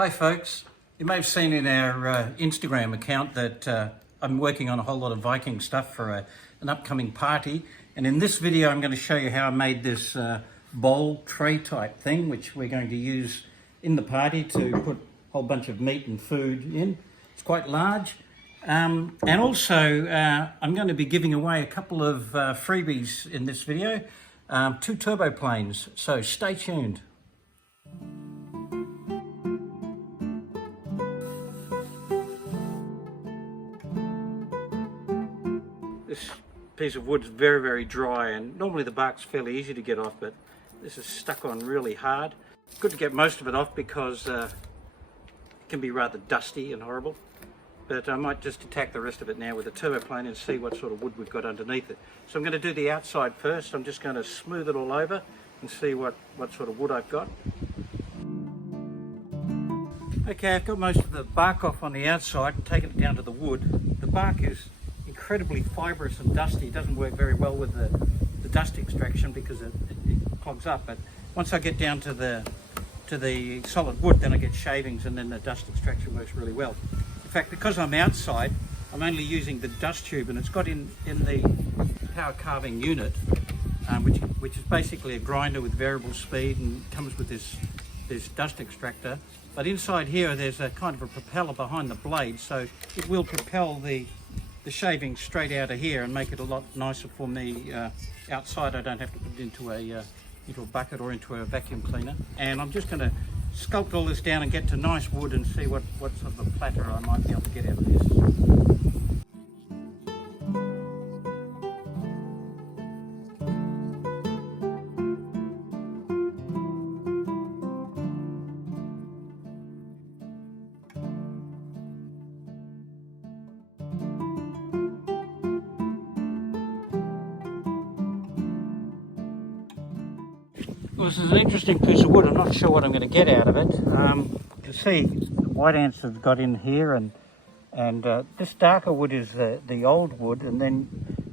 Hi folks, you may have seen in our Instagram account that I'm working on a whole lot of Viking stuff for an upcoming party, and in this video I'm going to show you how I made this bowl tray type thing which we're going to use in the party to put a whole bunch of meat and food in. It's quite large, and also I'm going to be giving away a couple of freebies in this video, 2 TURBOPlanes, so stay tuned. This piece of wood's very, very dry, and normally the bark's fairly easy to get off, but this is stuck on really hard. Good to get most of it off because it can be rather dusty and horrible. But I might just attack the rest of it now with a TURBOPlane and see what sort of wood we've got underneath it. So I'm going to do the outside first. I'm just going to smooth it all over and see what sort of wood I've got. Okay, I've got most of the bark off on the outside and taken it down to the wood. The bark is incredibly fibrous and dusty. It doesn't work very well with the dust extraction because it clogs up, but once I get down to the solid wood, then I get shavings, and then the dust extraction works really well. In fact, because I'm outside, I'm only using the dust tube, and it's got in the power carving unit, which is basically a grinder with variable speed and comes with this dust extractor. But inside here there's a kind of a propeller behind the blade, so it will propel the shavings straight out of here and make it a lot nicer for me outside. I don't have to put it into a bucket or into a vacuum cleaner. And I'm just going to sculpt all this down and get to nice wood and see what sort of a platter I might be able to get out of this. Well, this is an interesting piece of wood. I'm not sure what I'm going to get out of it. You can see the white ants have got in here, and this darker wood is the old wood, and then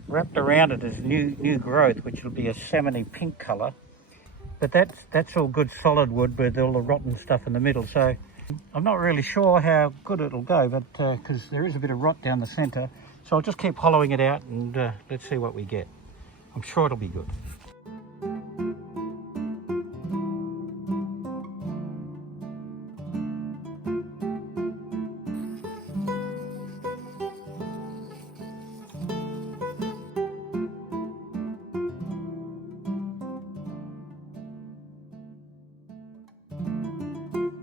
wrapped around it is new growth, which will be a salmony pink colour. But that's all good solid wood with all the rotten stuff in the middle. So I'm not really sure how good it'll go, but because there is a bit of rot down the centre, so I'll just keep hollowing it out and let's see what we get. I'm sure it'll be good.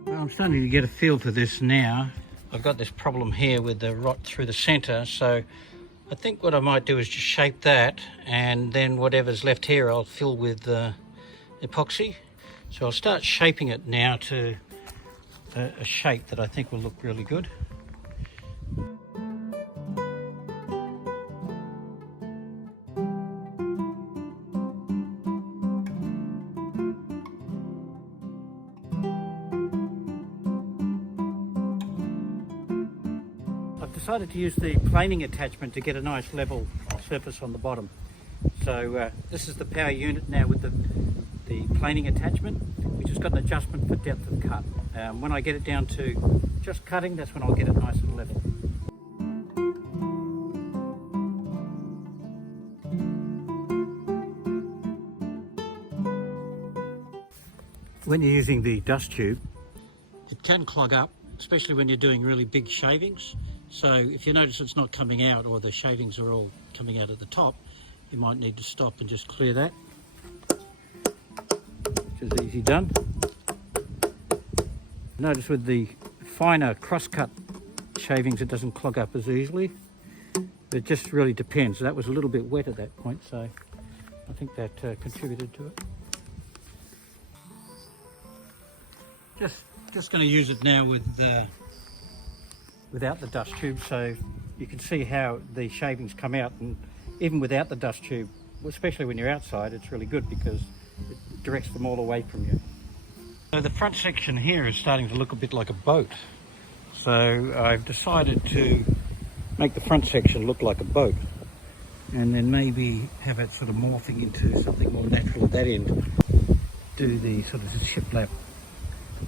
I'm starting to get a feel for this now. I've got this problem here with the rot through the centre, so I think what I might do is just shape that, and then whatever's left here I'll fill with epoxy. So I'll start shaping it now to a shape that I think will look really good. Decided to use the planing attachment to get a nice level surface on the bottom. So this is the power unit now with the planing attachment, which has got an adjustment for depth of cut. When I get it down to just cutting, that's when I'll get it nice and level. When you're using the dust tube, it can clog up, especially when you're doing really big shavings. So if you notice it's not coming out, or the shavings are all coming out at the top, you might need to stop and just clear that, which is easy done. Notice with the finer cross-cut shavings it doesn't clog up as easily. It just really depends. That was a little bit wet at that point, so I think that contributed to it. Just going to use it now with without the dust tube, so you can see how the shavings come out, and even without the dust tube, especially when you're outside, it's really good because it directs them all away from you. So the front section here is starting to look a bit like a boat, so I've decided to make the front section look like a boat, and then maybe have it sort of morphing into something more natural at that end. Do the sort of shiplap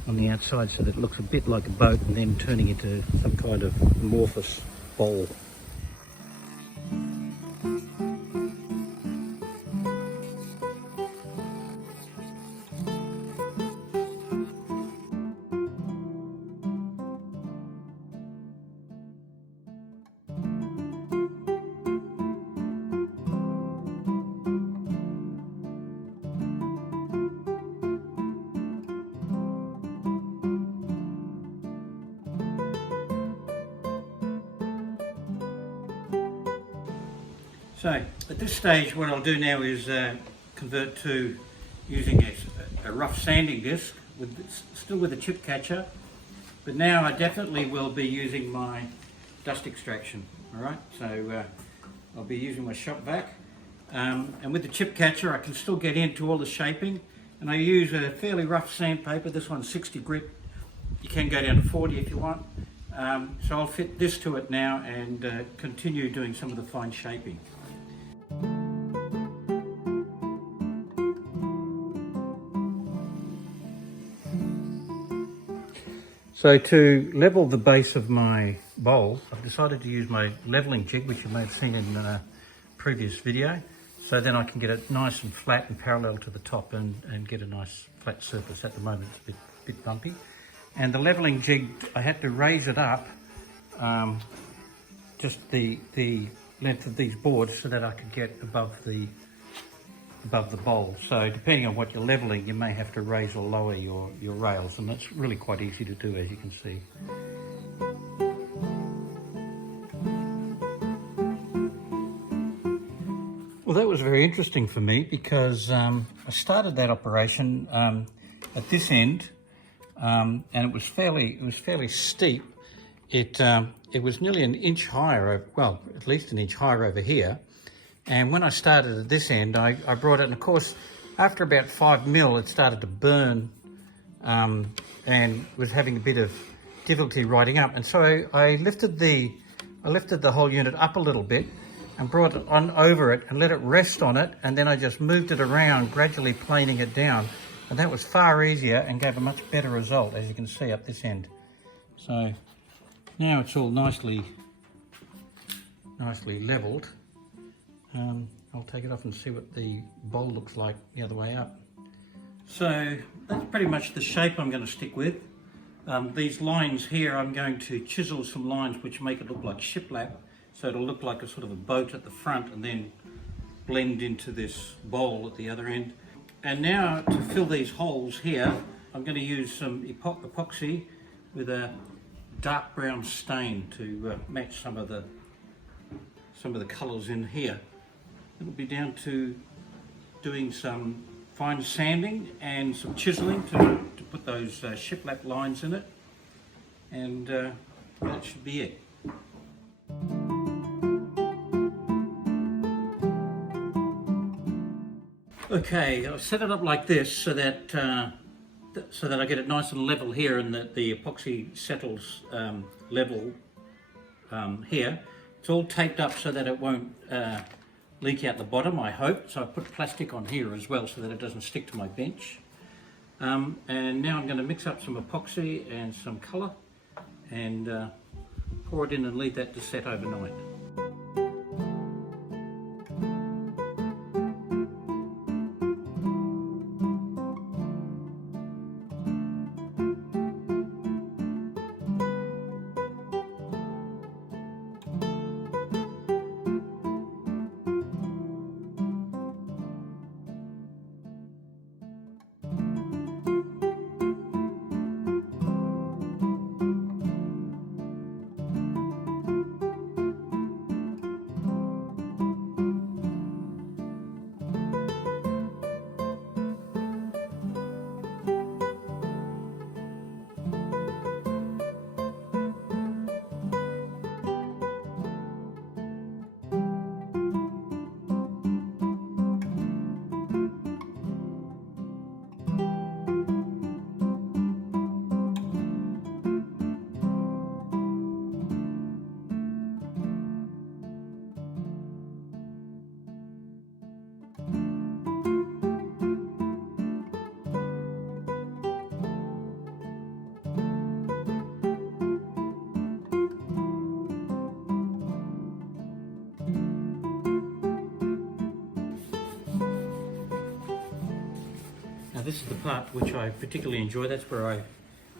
on the outside so that it looks a bit like a boat and then turning into some kind of amorphous bowl. So at this stage what I'll do now is convert to using a rough sanding disc, still with a chip catcher, but now I definitely will be using my dust extraction. Alright, so I'll be using my shop vac, and with the chip catcher I can still get into all the shaping, and I use a fairly rough sandpaper. This one's 60 grit, you can go down to 40 if you want. So I'll fit this to it now and continue doing some of the fine shaping. So to level the base of my bowl, I've decided to use my leveling jig, which you may have seen in a previous video. So then I can get it nice and flat and parallel to the top and get a nice flat surface. At the moment it's a bit bumpy. And the leveling jig, I had to raise it up just the length of these boards so that I could get above the bowl. So depending on what you're leveling, you may have to raise or lower your rails, and that's really quite easy to do, as you can see. Well, that was very interesting for me because I started that operation at this end, and it was fairly steep. It was nearly an inch higher, well, at least an inch higher over here. And when I started at this end, I brought it, and of course, after about 5 mil, it started to burn and was having a bit of difficulty riding up. And so I lifted the whole unit up a little bit and brought it on over it and let it rest on it. And then I just moved it around, gradually planing it down. And that was far easier and gave a much better result, as you can see up this end. So now it's all nicely leveled. I'll take it off and see what the bowl looks like the other way up. So that's pretty much the shape I'm going to stick with. These lines here, I'm going to chisel some lines which make it look like shiplap, so it'll look like a sort of a boat at the front and then blend into this bowl at the other end. And now to fill these holes here, I'm going to use some epoxy with a dark brown stain to match some of the colours in here. It'll be down to doing some fine sanding and some chiseling to put those shiplap lines in it, and that should be it. Okay, I've set it up like this so that I get it nice and level here, and that the epoxy settles level here. It's all taped up so that it won't leak out the bottom, I hope. So I put plastic on here as well so that it doesn't stick to my bench. And now I'm going to mix up some epoxy and some colour and pour it in and leave that to set overnight. this is the part which I particularly enjoy. That's where I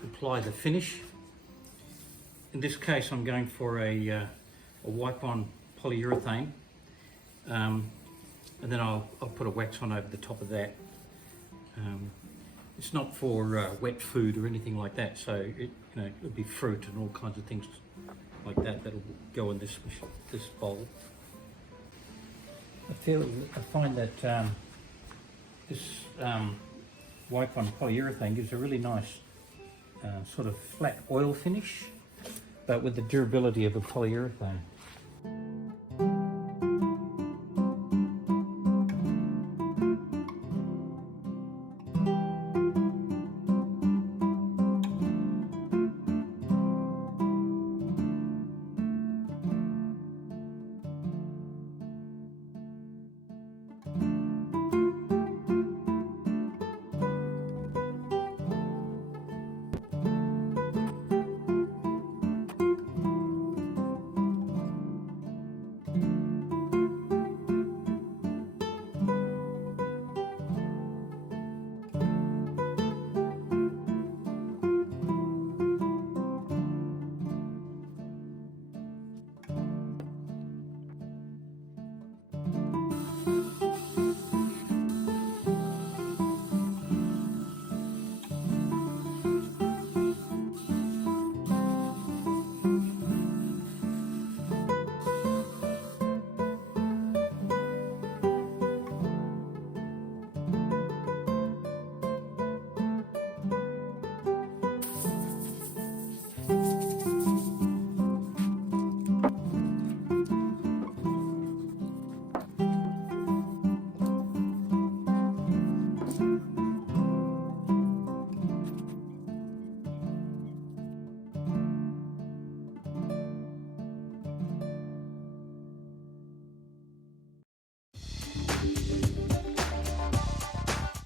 apply the finish. In this case, I'm going for a wipe-on polyurethane, and then I'll put a wax on over the top of that. It's not for wet food or anything like that, so it'll be fruit and all kinds of things like that that'll go in this bowl. I find that this wipe-on polyurethane gives a really nice sort of flat oil finish, but with the durability of a polyurethane.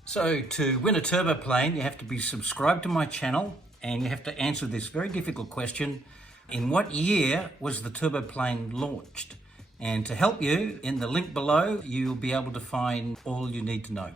So to win a TURBOPlane, you have to be subscribed to my channel and you have to answer this very difficult question. In what year was the TURBOPlane launched? And to help you, in the link below, you'll be able to find all you need to know.